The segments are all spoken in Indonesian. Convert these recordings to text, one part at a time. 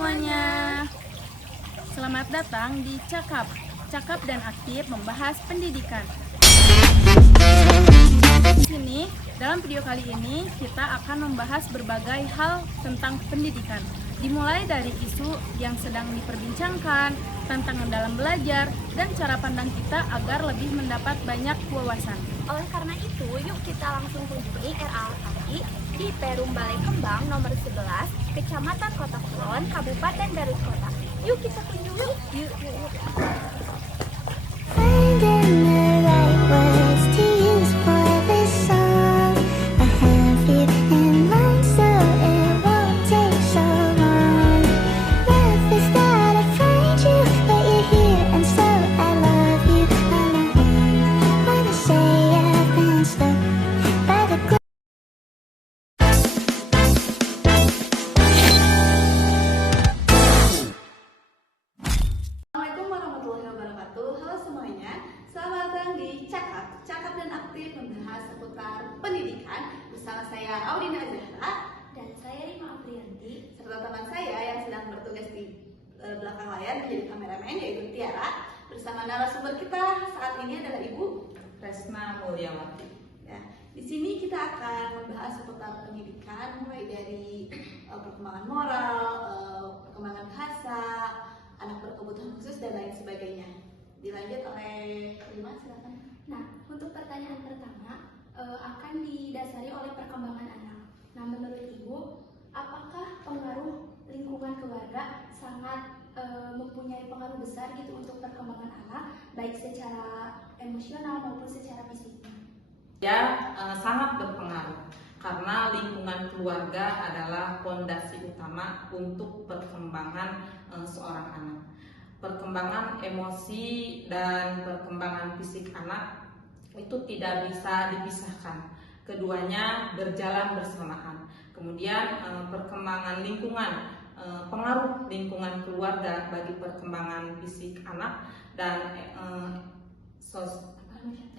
semuanya, selamat datang di Cakap. Cakap dan Aktif membahas pendidikan. Di sini, dalam video kali ini kita akan membahas berbagai hal tentang pendidikan. Dimulai dari isu yang sedang diperbincangkan, tantangan dalam belajar, dan cara pandang kita agar lebih mendapat banyak wawasan. Oleh karena itu, yuk kita langsung kunjungi RA di Perum Balai Kembang nomor 11, Kecamatan Kota Kulon, Kabupaten Garut Kota. Yuk kita kunjungi. Yuk. Finding the right words to use for this song. I have you in mind, so it won't take so long. Love is that I find you, but you're here, and so I love you. I'm the one, wanna say I've been stuck by the Assalamualaikum warahmatullahi wabarakatuh. Halo semuanya, selamat datang di Cakap. Cakap dan Aktif membahas seputar pendidikan bersama saya Audina Zahra Dan saya Rima Aprianti. serta teman saya yang sedang bertugas di belakang layar menjadi kameramen yaitu Tiara. Bersama narasumber kita saat ini adalah Ibu Resna Mulyawati. Ya, di sini kita akan membahas seputar pendidikan mulai dari perkembangan moral, perkembangan bahasa, anak berkebutuhan khusus dan lain sebagainya. Dilanjut oleh Rima, silakan. Nah, untuk pertanyaan pertama akan didasari oleh perkembangan anak. Nah, menurut Ibu, apakah pengaruh lingkungan keluarga sangat mempunyai pengaruh besar gitu untuk perkembangan anak, baik secara emosional maupun secara fisik? Ya, sangat berpengaruh karena lingkungan keluarga adalah fondasi utama untuk perkembangan seorang anak. Perkembangan emosi dan perkembangan fisik anak itu tidak bisa dipisahkan. Keduanya berjalan bersamaan. Kemudian perkembangan lingkungan, pengaruh lingkungan keluarga bagi perkembangan fisik anak dan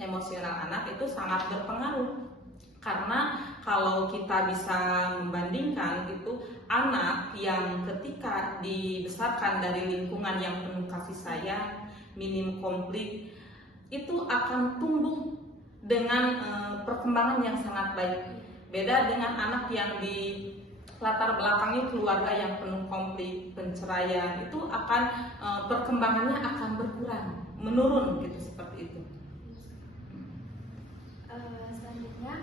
emosional anak itu sangat berpengaruh. Karena kalau kita bisa membandingkan gitu, anak yang ketika dibesarkan dari lingkungan yang penuh kasih sayang, minim konflik, itu akan tumbuh dengan perkembangan yang sangat baik. Beda dengan anak yang di latar belakangnya keluarga yang penuh konflik, perceraian, itu akan perkembangannya akan berkurang, menurun gitu, seperti itu. Selanjutnya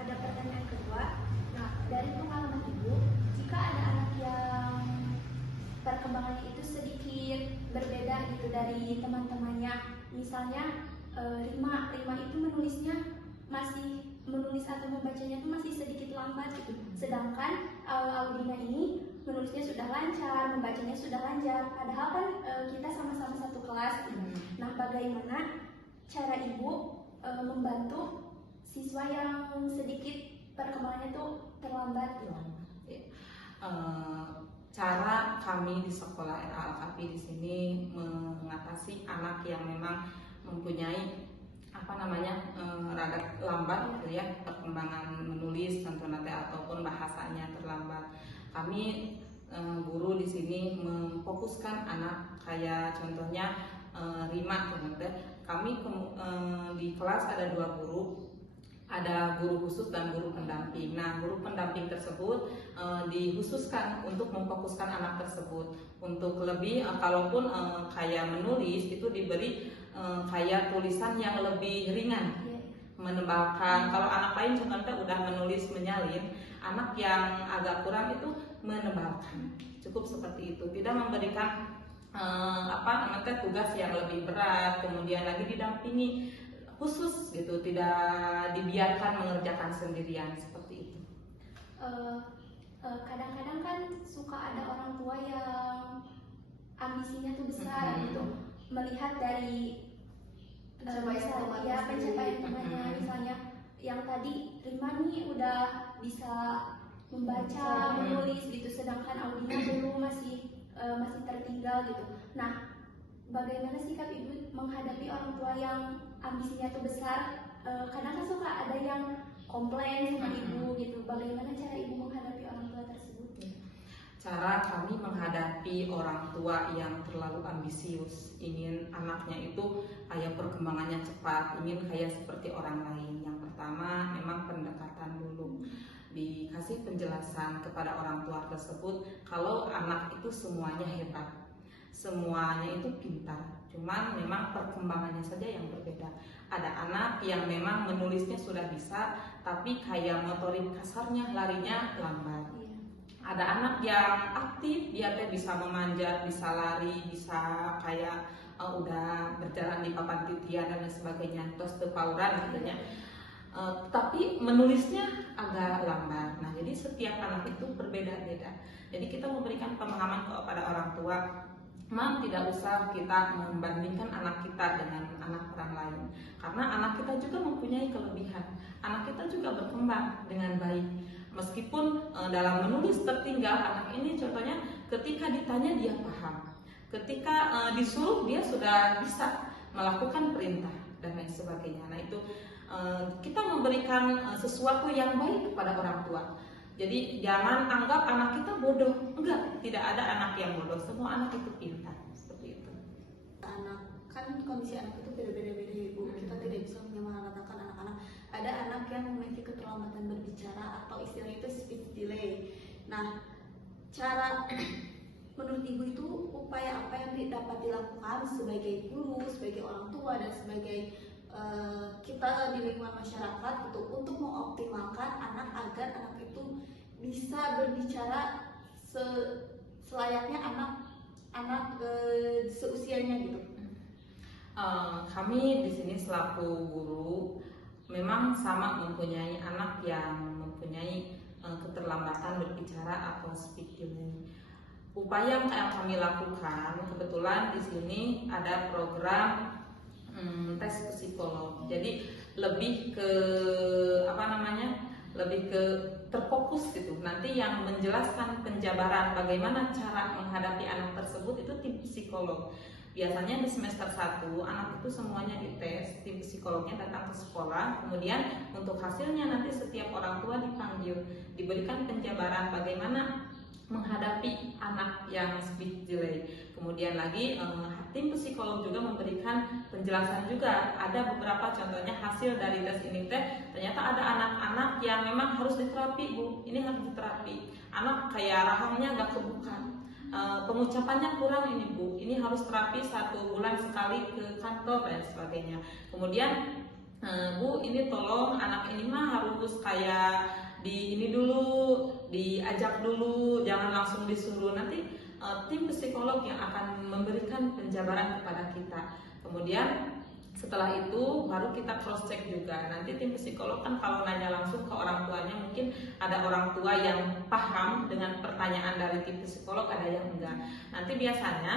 ada pertanyaan kedua. Nah, dari pengalaman Ibu, jika ada anak yang perkembangannya itu sedikit berbeda gitu dari teman-temannya, misalnya Rima itu menulis atau membacanya itu masih sedikit lambat gitu. Sedangkan Audina ini menulisnya sudah lancar, membacanya sudah lancar. Padahal kan kita sama-sama satu kelas gitu. Nah, bagaimana cara Ibu membantu siswa yang sedikit perkembangannya itu terlambat gitu? Cara kami di sekolah RA Al-Kafi di sini mengatasi anak yang memang mempunyai rada lambat gitu ya, perkembangan menulis tentu nanti ataupun bahasanya terlambat. Kami guru di sini memfokuskan anak kayak contohnya Rima teman-teman. Kami di kelas ada 2 guru, ada guru khusus dan guru pendamping. Nah, guru pendamping tersebut dikhususkan untuk memfokuskan anak tersebut untuk lebih kalaupun kayak menulis itu diberi kayak tulisan yang lebih ringan, menebalkan. Kalau anak lain contohnya udah menulis menyalin, anak yang agak kurang itu menebalkan. Cukup seperti itu, tidak memberikan tugas yang lebih berat, kemudian lagi didampingi khusus gitu, tidak dibiarkan mengerjakan sendirian seperti itu. Kadang-kadang kan suka ada orang tua yang ambisinya tuh besar gitu, melihat dari pencapaian temannya, misalnya yang tadi Rima nih udah bisa membaca, menulis gitu, sedangkan Audina dulu masih tertinggal gitu. Nah, bagaimana sikap Ibu menghadapi orang tua yang ambisinya tuh besar? Kadang kan suka ada yang komplain sama Ibu gitu. Bagaimana cara Ibu menghadapi orang tua tersebut? Cara kami menghadapi orang tua yang terlalu ambisius, ingin anaknya itu kayak perkembangannya cepat, ingin kayak seperti orang lain. Yang pertama memang pendekatan dulu, dikasih penjelasan kepada orang tua tersebut kalau anak itu semuanya hebat, semuanya itu pintar, cuman memang perkembangannya saja yang berbeda. Ada anak yang memang menulisnya sudah bisa, tapi kayak motorik kasarnya, larinya lambat. Ada anak yang aktif, dia teh bisa memanjat, bisa lari, bisa kayak udah berjalan di papan titian dan lain sebagainya, terus tepauran katanya. Tapi menulisnya agak lambat. Nah, jadi setiap anak itu berbeda-beda. Jadi kita memberikan pemahaman kepada orang tua, memang tidak usah kita membandingkan anak kita dengan anak orang lain, karena anak kita juga mempunyai kelebihan. Anak kita juga berkembang dengan baik. Meskipun dalam menulis tertinggal, anak ini contohnya ketika ditanya dia paham, ketika disuruh dia sudah bisa melakukan perintah dan lain sebagainya. Nah itu kita memberikan sesuatu yang baik kepada orang tua. Jadi jangan anggap anak kita bodoh. Enggak, tidak ada anak yang bodoh, semua anak itu pintar. Seperti itu. Anak, kan kondisi anak itu beda-beda Ibu. Kita tidak bisa menyamaratakan anak-anak. Ada anak yang memiliki keterlambatan berbicara atau istilahnya itu speech delay. Nah, cara menurut Ibu itu upaya apa yang dapat dilakukan sebagai guru, sebagai orang tua, dan sebagai kita di lingkungan masyarakat gitu, untuk mengoptimalkan anak agar anak itu bisa berbicara selayaknya anak seusianya gitu. Kami di sini selaku guru memang sama mempunyai anak yang mempunyai keterlambatan berbicara atau speech delay. Upaya yang kami lakukan, kebetulan di sini ada program tes psikolog. Jadi lebih ke lebih ke terfokus gitu. Nanti yang menjelaskan penjabaran bagaimana cara menghadapi anak tersebut itu tim psikolog. Biasanya di semester 1 anak itu semuanya dites, tim psikolognya datang ke sekolah, kemudian untuk hasilnya nanti setiap orang tua dipanggil, diberikan penjabaran bagaimana menghadapi anak yang speech delay. Kemudian lagi tim psikolog juga memberikan penjelasan juga. Ada beberapa contohnya hasil dari tes ini teh, ternyata ada anak-anak yang memang harus diterapi Bu, ini harus diterapi. Anak kayak rahangnya nggak kebuka, pengucapannya kurang ini Bu, ini harus terapi 1 bulan sekali ke kantor dan sebagainya. Kemudian Bu, ini tolong anak ini mah harus kayak ini dulu, diajak dulu, jangan langsung disuruh. Nanti tim psikolog yang akan memberikan penjabaran kepada kita. Kemudian setelah itu baru kita cross check juga. Nanti tim psikolog kan kalau nanya langsung ke orang tuanya, mungkin ada orang tua yang paham dengan pertanyaan dari tim psikolog, ada yang enggak. Nanti biasanya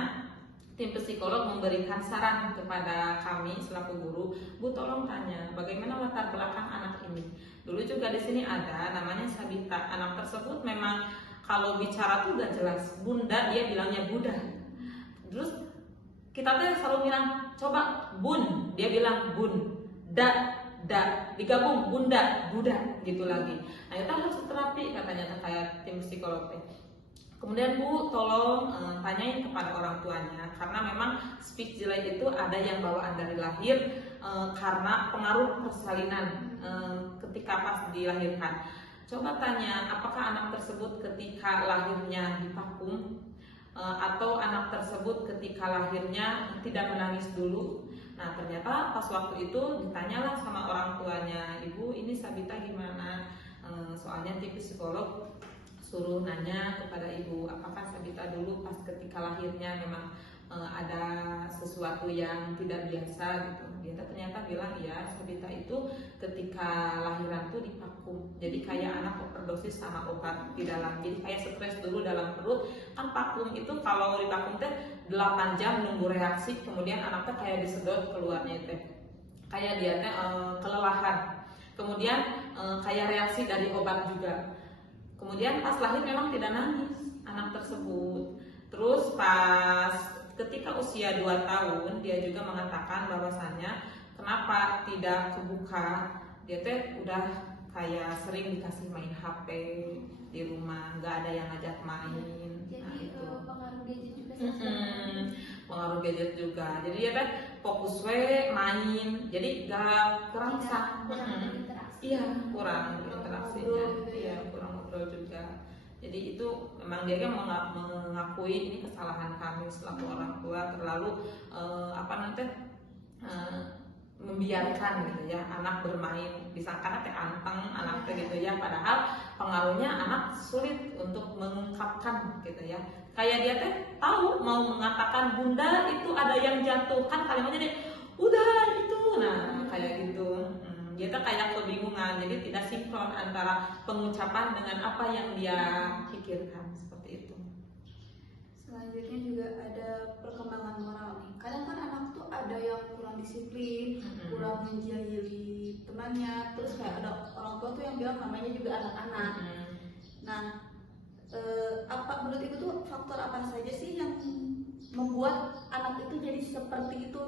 tim psikolog memberikan saran kepada kami selaku guru, Bu tolong tanya bagaimana latar belakang anak ini. Dulu juga di sini ada namanya Sabita. Anak tersebut memang kalau bicara tuh gak jelas. Bunda, dia bilangnya Buddha. Terus kita tuh selalu bilang coba Bun, dia bilang Bun. Da, digabung Bunda, Buddha gitu lagi. Nah itu harus terapi katanya kayak tim psikolog. Kemudian Bu tolong tanyain kepada orang tuanya, karena memang speech delay itu ada yang bawaan dari lahir karena pengaruh persalinan ketika pas dilahirkan. Coba tanya apakah anak tersebut ketika lahirnya divakum atau anak tersebut ketika lahirnya tidak menangis dulu. Nah ternyata pas waktu itu ditanyalah sama orang tuanya, Ibu ini Sabita gimana? Soalnya tim psikolog suruh nanya kepada ibu apakah Sabita dulu pas ketika lahirnya memang ada sesuatu yang tidak biasa gitu. Dia ternyata bilang ya Sabita itu ketika lahiran tuh divakum. Jadi kayak anak overdosis sama obat di dalam. Jadi kayak stres dulu dalam perut. Kan vakum itu kalau divakum teh 8 jam nunggu reaksi, kemudian anaknya kayak disedot keluarnya teh. Kayak dia teh kelelahan. Kemudian kayak reaksi dari obat juga. Kemudian pas lahir memang tidak nangis anak tersebut. Terus pas ketika usia 2 tahun dia juga mengatakan bahwasannya kenapa tidak kebuka. Dia teh udah kayak sering dikasih main HP di rumah, nggak ada yang ngajak main. gadget juga. Jadi ya teh fokus we main, jadi gak kerasa. Kurang interaksi. Iya, kurang interaksinya, iya kurang ngobrol juga. Jadi itu memang dia kan mengakui ini kesalahan kami selaku orang tua terlalu membiarkan gitu ya anak bermain, disangka teh anteng anak teh gitu ya, padahal pengaruhnya anak sulit untuk mengungkapkan gitu ya. Kayak dia teh tahu mau mengatakan bunda itu ada yang jatuh, kan kalimatnya dia udah itu, nah kayak gitu. Dia tuh kayak kebingungan, jadi tidak sinkron antara pengucapan dengan apa yang dia pikirkan, seperti itu. Selanjutnya juga ada perkembangan moral nih. Kadang kan anak tuh ada yang kurang disiplin, kurang menjahili temannya, terus kayak ada orang tua tuh yang bilang namanya juga anak-anak. Nah, apa menurut ibu tuh faktor apa saja sih yang membuat anak itu jadi seperti itu,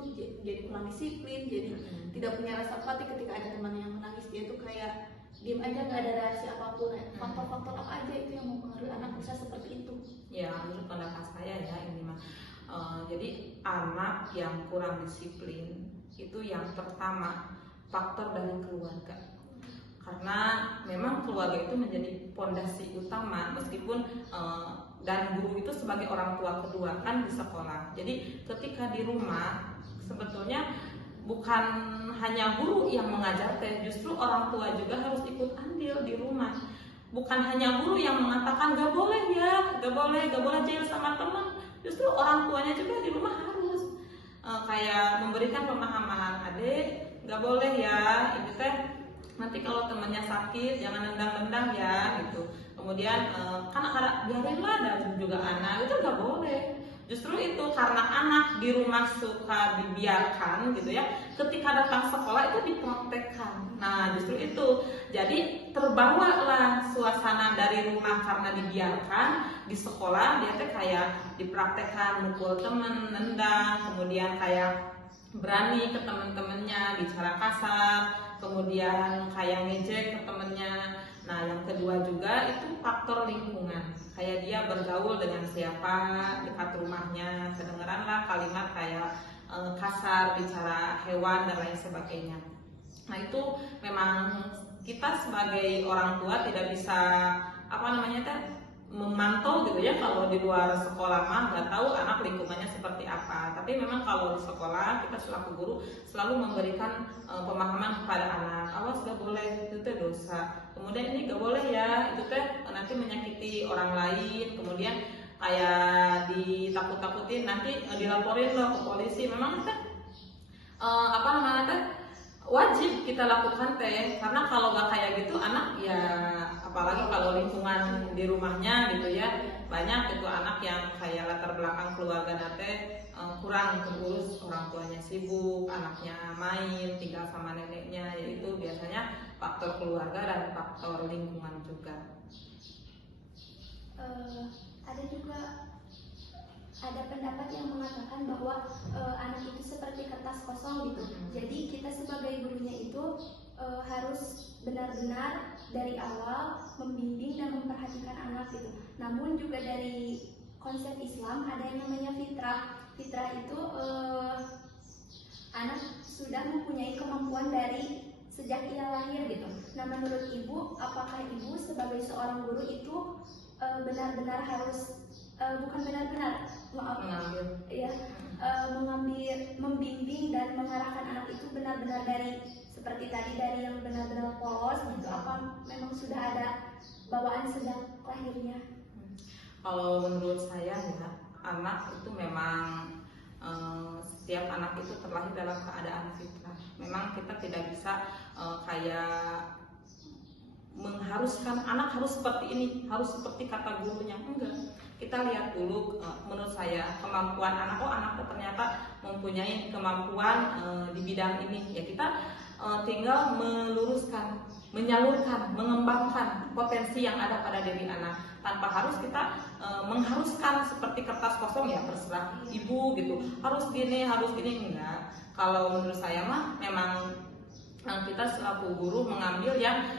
jadi kurang disiplin, jadi tidak punya rasa empati ketika ada teman yang menangis, dia tuh kayak diem aja, nggak ada reaksi apapun. Faktor-faktor apa aja itu yang mempengaruhi anak bisa seperti itu? Ya, menurut pendapat saya ya ini mah, jadi anak yang kurang disiplin itu yang pertama faktor dari keluarga. Karena memang keluarga itu menjadi pondasi utama, meskipun dan guru itu sebagai orang tua kedua kan di sekolah. Jadi ketika di rumah sebetulnya bukan hanya guru yang mengajar teh, justru orang tua juga harus ikut andil di rumah. Bukan hanya guru yang mengatakan gak boleh ya, gak boleh jail sama teman. Justru orang tuanya juga di rumah harus kayak memberikan pemahaman, adek gak boleh ya, itu teh nanti kalau temannya sakit jangan nendang-nendang ya gitu. Kemudian kan biarinlah dan juga anak itu gak boleh. Justru itu karena anak di rumah suka dibiarkan gitu ya, ketika datang sekolah itu dipraktekkan. Nah justru itu, jadi terbawalah suasana dari rumah karena dibiarkan, di sekolah dia tuh kayak dipraktekkan mukul temen, nendang, kemudian kayak berani ke temen-temennya bicara kasar, kemudian kayak ngejek ke temennya. Nah yang kedua juga itu faktor lingkungan, kayak dia bergaul dengan siapa dekat rumahnya, kedengeranlah kalimat kayak kasar, bicara hewan dan lain sebagainya. Nah itu memang kita sebagai orang tua tidak bisa memantau gitu ya, kalau di luar sekolah mah nggak tahu anak lingkungannya seperti apa. Tapi memang kalau di sekolah kita selaku guru selalu memberikan pemahaman kepada anak, awas gak boleh itu teh dosa, kemudian ini gak boleh ya itu teh nanti menyakiti orang lain, kemudian kayak ditakut-takutin nanti dilaporin loh ke polisi. Memang teh wajib kita lakukan teh, karena kalau gak kayak gitu anak ya, apalagi kalau lingkungan di rumahnya gitu ya, banyak itu anak yang kayak latar belakang keluarga nate kurang terurus, orang tuanya sibuk, anaknya main tinggal sama neneknya, yaitu biasanya faktor keluarga dan faktor lingkungan juga. Ada pendapat yang mengatakan bahwa anak itu seperti kertas kosong gitu. Jadi kita sebagai gurunya itu harus benar-benar dari awal membimbing dan memperhatikan anak gitu. Namun juga dari konsep Islam ada yang namanya fitrah. Fitrah itu anak sudah mempunyai kemampuan dari sejak ia lahir gitu. Nah menurut ibu, apakah ibu sebagai seorang guru itu benar-benar harus mengambil, membimbing dan mengarahkan anak itu benar-benar dari seperti tadi, dari yang benar-benar polos gitu, apa memang sudah ada bawaan sejak lahirnya? Kalau menurut saya ya, anak itu memang setiap anak itu terlahir dalam keadaan fitrah. Memang kita tidak bisa kayak mengharuskan anak harus seperti ini, harus seperti kata gurunya, enggak. Kita lihat dulu, menurut saya kemampuan anak, anak ternyata mempunyai kemampuan di bidang ini, ya kita tinggal meluruskan, menyalurkan, mengembangkan potensi yang ada pada diri anak, tanpa harus kita mengharuskan seperti kertas kosong ya, terserah ibu gitu, harus gini, enggak. Kalau menurut saya mah memang kita selaku guru mengambil yang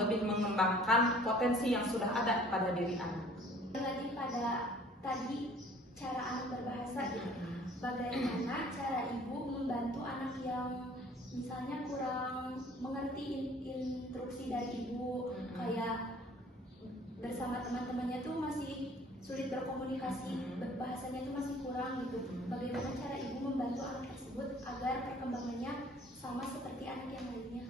lebih mengembangkan potensi yang sudah ada pada diri anak. Lagi pada tadi cara anak berbahasa gitu. Bagaimana cara ibu membantu anak yang misalnya kurang mengerti instruksi dari ibu, kayak bersama teman-temannya tuh masih sulit berkomunikasi, bahasanya tuh masih kurang gitu. Bagaimana cara ibu membantu anak tersebut agar perkembangannya sama seperti anak yang lainnya?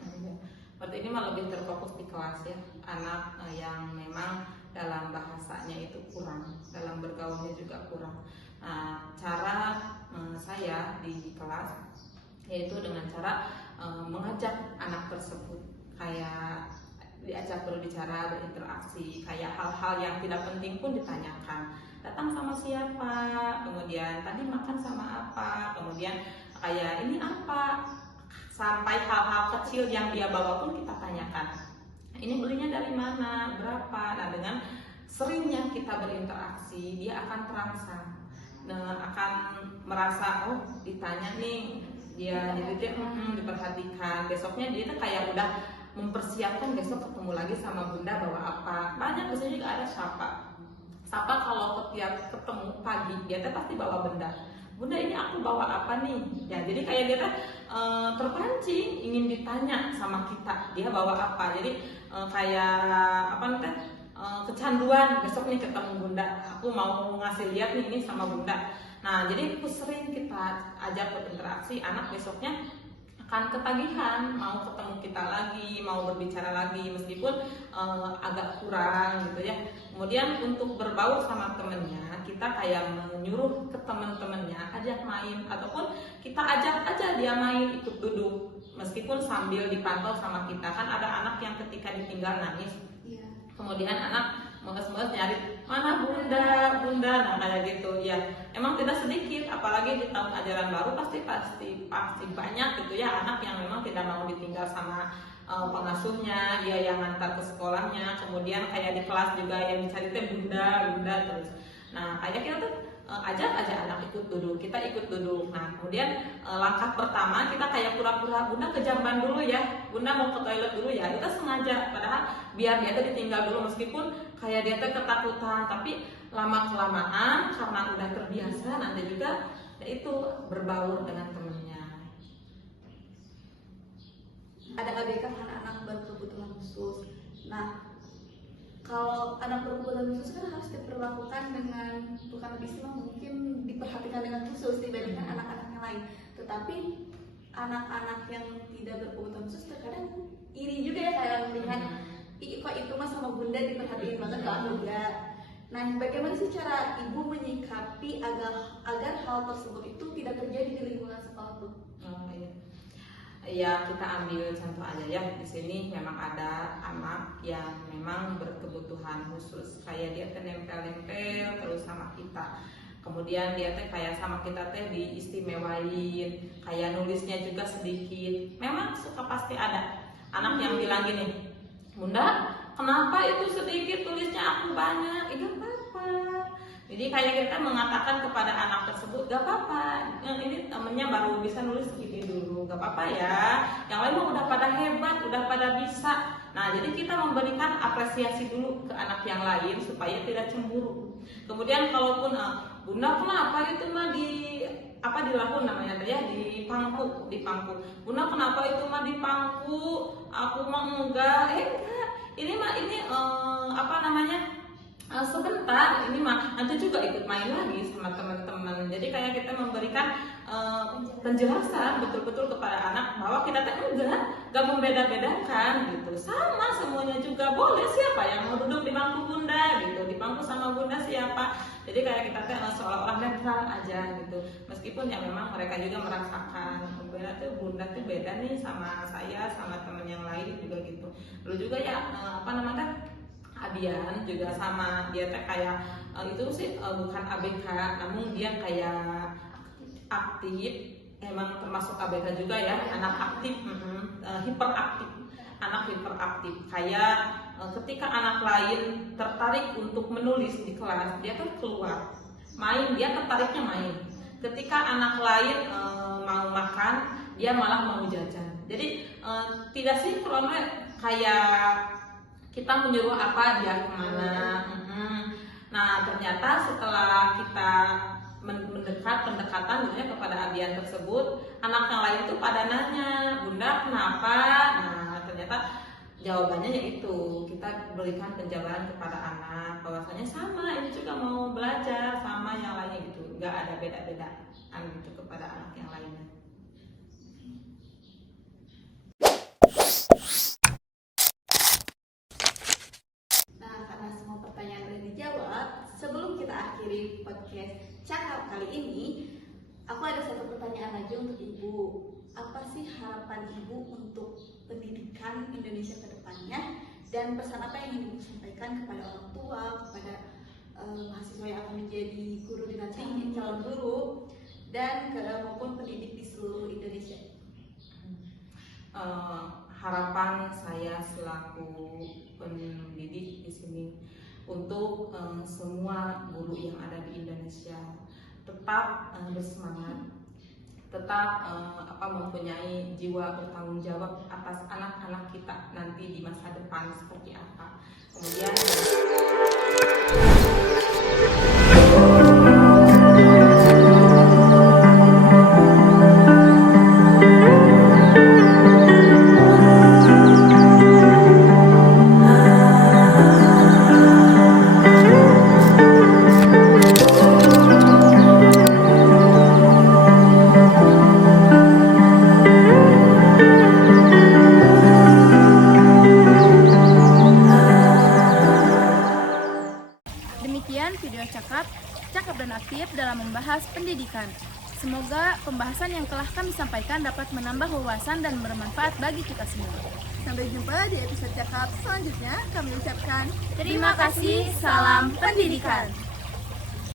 Berarti ini mah lebih terfokus di kelas ya, anak yang memang dalam bahasanya itu kurang, dalam bergaulnya juga kurang. Nah, cara saya di kelas yaitu dengan cara mengajak anak tersebut kayak diajak berbicara, berinteraksi, kayak hal-hal yang tidak penting pun ditanyakan. Datang sama siapa, kemudian tadi makan sama apa, kemudian kayak ini apa, sampai hal-hal kecil yang dia bawa pun kita tanyakan. Ini belinya dari mana, berapa. Nah, dengan seringnya kita berinteraksi, dia akan terangsang, akan merasa oh ditanya nih, dia jadi dia diperhatikan. Besoknya dia tuh kayak udah mempersiapkan besok ketemu lagi sama bunda bawa apa. Banyak biasanya juga ada sapa kalau setiap ketemu pagi dia tuh pasti bawa benda. Bunda ini aku bawa apa nih? Ya jadi kayak dia tuh terpancing ingin ditanya sama kita dia bawa apa. Jadi kayak apa nih kecanduan besok nih ketemu bunda. Aku mau ngasih lihat nih ini sama bunda. Nah jadi sering kita ajak berinteraksi, anak besoknya akan ketagihan mau ketemu kita lagi, mau berbicara lagi meskipun agak kurang gitu ya. Kemudian untuk berbaur sama temennya, kita kayak menyuruh ke teman-temannya ajak main, ataupun kita ajak aja dia main ikut duduk meskipun sambil dipantau sama kita. Kan ada anak yang ketika ditinggal nangis, kemudian anak menges-menges nyari mana bunda, nah kayak gitu ya. Emang tidak sedikit, apalagi di tahun ajaran baru pasti banyak gitu ya anak yang memang tidak mau ditinggal sama pengasuhnya, dia yang ngantar ke sekolahnya, kemudian kayak di kelas juga yang dicari teh bunda terus. Nah kayak kita tuh ajak aja anak ikut duduk, kita ikut duduk. Nah kemudian langkah pertama kita kayak pura-pura bunda ke jamban dulu ya, bunda mau ke toilet dulu ya, kita sengaja padahal biar dia tuh ditinggal dulu meskipun kayak dia tuh ketakutan, tapi lama kelamaan karena udah terbiasa nanti juga itu berbaur dengan temennya. Ada ABK anak-anak berkebutuhan khusus. Nah kalau anak berkebutuhan khusus kan harus diperlakukan dengan bukan lebih sih mungkin diperhatikan dengan khusus dibandingkan anak-anak yang lain. Tetapi anak-anak yang tidak berkebutuhan khusus terkadang iri juga ya kayak melihat kok itu mah sama bunda diperhatiin banget kok aku enggak. Nah bagaimana sih cara ibu menyikapi agar hal tersebut itu tidak terjadi di lingkungan sekolah tuh? Ya kita ambil contoh aja ya, di sini memang ada anak yang memang berkebutuhan khusus, kayak dia nempel-nempel terus sama kita, kemudian dia teh kayak sama kita teh diistimewain, kayak nulisnya juga sedikit. Memang suka pasti ada anak yang bilang gini, bunda kenapa itu sedikit tulisnya aku banyak? Gak apa-apa. Jadi kayak kita mengatakan kepada anak tersebut, gak apa-apa, ini temennya baru bisa nulis segini dulu, gak apa-apa ya. Yang lain mah udah pada hebat, udah pada bisa. Nah jadi kita memberikan apresiasi dulu ke anak yang lain supaya tidak cemburu. Kemudian kalaupun bunda kenapa itu mah dilakukan namanya ya, di pangku. Bunda kenapa itu mah di pangku? Aku mah enggak. Ini sebentar, ini mah nanti juga ikut main lagi sama teman-teman. Jadi kayak kita memberikan penjelasan betul-betul kepada anak bahwa kita enggak membeda-bedakan gitu. Sama semuanya juga boleh, siapa yang mau duduk di bangku bunda gitu, di bangku sama bunda siapa. Jadi kayak kita seolah-olah netral aja gitu. Meskipun ya memang mereka juga merasakan bunda tuh beda nih sama saya, sama teman yang lain juga gitu. Lalu juga ya Abian juga sama, dia teh kayak itu sih bukan ABK, namun dia kayak aktif, emang termasuk ABK juga ya, anak aktif, hiperaktif, anak hiperaktif. Kayak ketika anak lain tertarik untuk menulis di kelas, dia kan keluar main, dia tertariknya main. Ketika anak lain mau makan, dia malah mau jajan. Jadi tidak sinkronnya kayak kita menyuruh apa dia kemana. Nah ternyata setelah kita pendekatan tentunya kepada Abian tersebut, anak yang lain tuh pada nanya, Bunda kenapa? Nah ternyata jawabannya yaitu kita berikan penjabaran kepada anak bahwasanya sama, ini juga mau belajar sama yang lainnya gitu, nggak ada beda-bedaan gitu kepada anak yang lainnya. Nah, karena semua pertanyaan sudah dijawab, sebelum kita akhiri podcast Cakap kali ini, aku ada satu pertanyaan lagi untuk Ibu. Apa sih harapan Ibu untuk pendidikan Indonesia ke depannya, dan pesan apa yang ingin Ibu sampaikan kepada orang tua, kepada mahasiswa yang akan menjadi guru di nanti, calon guru, dan maupun pendidik di seluruh Indonesia? Harapan saya selaku pendidik di sini untuk semua guru yang ada di Indonesia tetap bersemangat, tetap mempunyai jiwa bertanggung jawab atas anak-anak kita nanti di masa depan seperti apa. Kemudian Demikian video cakap dan aktif dalam membahas pendidikan. Semoga pembahasan yang telah kami sampaikan dapat menambah wawasan dan bermanfaat bagi kita semua. Sampai jumpa di episode cakap selanjutnya. Kami ucapkan Terima kasih, salam pendidikan.